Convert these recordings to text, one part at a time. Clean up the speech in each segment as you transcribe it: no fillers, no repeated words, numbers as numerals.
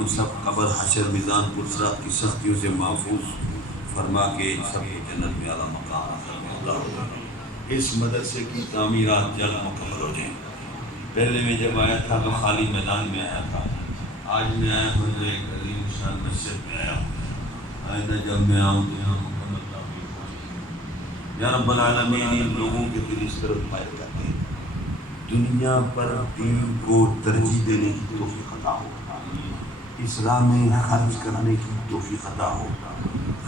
ہم سب قبر حشر میزان پرصراط کی سختیوں سے محفوظ فرما کے سب کو جنت میں اعلیٰ مقام عطا فرما اللہ۔ اس مدرسے کی تعمیرات جلد مکمل ہو جائیں۔ پہلے میں جب آیا تھا تو خالی میدان میں آیا تھا، آج میں آیا ہوں تو ایک عظیم شان مسجد میں آیا ہوں۔ آئندہ جب میں آؤں تو یہاں مکمل تعمیر ہو۔ یا رب العالمین، ان لوگوں کے دل اس طرف مائل کرتے ہیں، دنیا پر دین کو ترجیح دینے کی توفیق عطا ہو، اسلام میں خرچ کرنے کی توفیق عطا ہو۔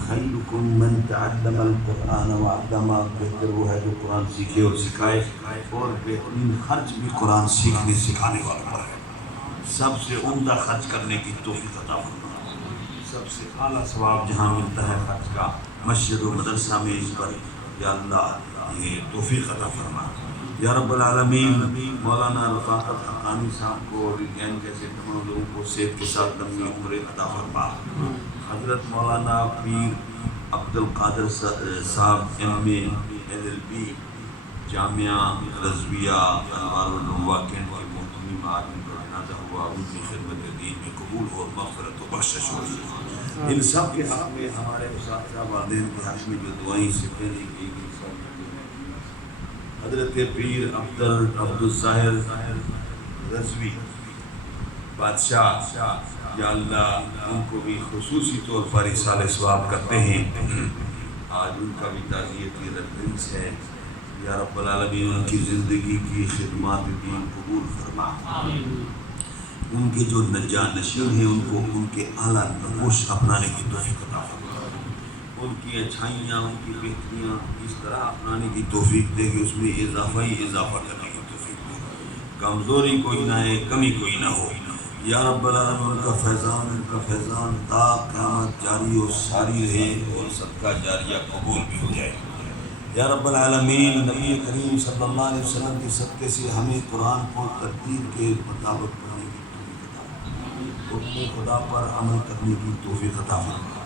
خیرکم من تعلم القرآن وعلمہ، بہتر وہ ہے جو قرآن سیکھے اور سکھائے، اور بہترین خرچ بھی قرآن سیکھنے سکھانے والوں پر ہے۔ سب سے عمدہ خرچ کرنے کی توفیق عطا فرما، سب سے اعلیٰ ثواب جہاں ملتا ہے خرچ کا مسجد و مدرسہ میں، اس پر یا اللہ یہ توفیق عطا فرما۔ یا رب العالمین، مولانا رفاقت حقانی صاحب کو اور ان جیسے تمام لوگوں کو صحت کے ساتھ لمبی عمر عطا فرما۔ حضرت مولانا پیر عبد القادر صاحب MA LLB جامعہ رضویہ انوار النبوہ کینٹ کے محتمیم آج ان کا جنازہ ہوا، ان کی خدمت دین میں قبول اور مغفرت و بخشش ہو۔ ان سب کے حق میں، ہمارے اساتذہ والدین کے حق میں جو دعائیں سے پہلے کی گئی، حضرت پیر عبد الظاہر رضوی بادشاہ، یا اللہ ان کو بھی خصوصی طور پر اصالہ ثواب کرتے ہیں، آج ان کا بھی تعزیتی رکنس ہے۔ یا رب العالمین، ان کی زندگی کی خدمات دین قبول فرما، ان کے جو جانشین ہیں ان کو ان کے اعلیٰ نقوش اپنانے کی توفیق عطا فرما، ان کی اچھائیاں، ان کی بہتریاں اس طرح اپنانے کی توفیق دے کہ اس میں اضافہ ہی اضافہ کرنے کی توفیق دے، کمزوری کوئی نہ ہے، کمی کوئی نہ ہو۔ یا رب العالمین، ان کا فیضان تا قیامت جاری و ساری رہے اور صدقہ جاریہ قبول بھی ہو جائے۔ یا رب العالمین، نبی کریم صلی اللہ علیہ وسلم کے صدقے سے ہمیں قرآن کو ترتیب کے مطابق پڑھنے کی توفیق عطا فرما، حکم خدا پر عمل کرنے کی توفیق عطا فرما،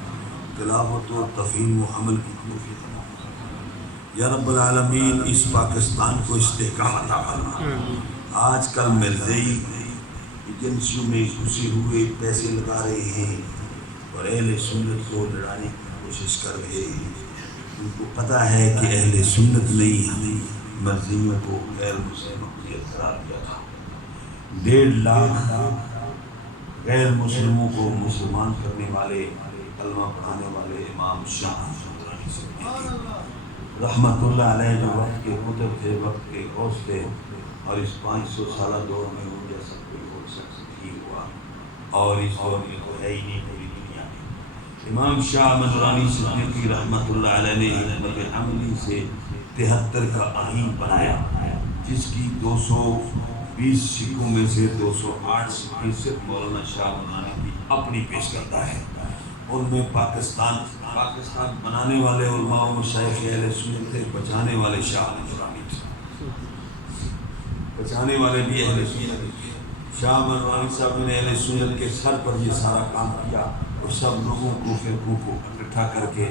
تلاوت و تفہیم و عمل کی توفیق عطا فرما۔ یا رب العالمین، اس پاکستان کو استحکام عطا فرما۔ آج کل مرزئی ایجنسیوں میں گھسے ہوئے پیسے لگا رہے ہیں اور اہل سنت کو لڑانے کی کوشش کر رہے ہیں، ان کو پتہ ہے کہ اہل سنت نہیں ہمیں مرزیوں کو غیر مسلم اقلیت قرار دیا تھا۔ 1.5 لاکھ غیر مسلموں کو مسلمان کرنے والے، کلمہ پڑھانے والے امام شاہ رحمۃ اللہ علیہ جو وقت کے قطب تھے، وقت کے غوث تھے، اور اس 500 سالہ دور میں ان جیسا کوئی اور شخص نہیں ہوا، اور اس دور میں تو ہے ہی نہیں پوری دنیا میں۔ امام شاہ منورانی صدیقی رحمۃ اللہ علیہ نے حکمت عملی سے 73 کا آئین بنایا، جس کی 220 سکوں میں سے 208 سکیں صرف مولانا شاہ منورانی کی اپنی پیش کرتا ہے۔ ان میں پاکستان بنانے والے علماء و مشائخ اہل سنت تھے، بچانے والے شاہ منورانی تھے، بچانے والے بھی اہل سنت تھے۔ شاہ منورانی صاحب نے اہل سنت کے سر پر یہ سارا کام کیا، اور سب لوگوں کو، فرقوں کو اکٹھا کر کے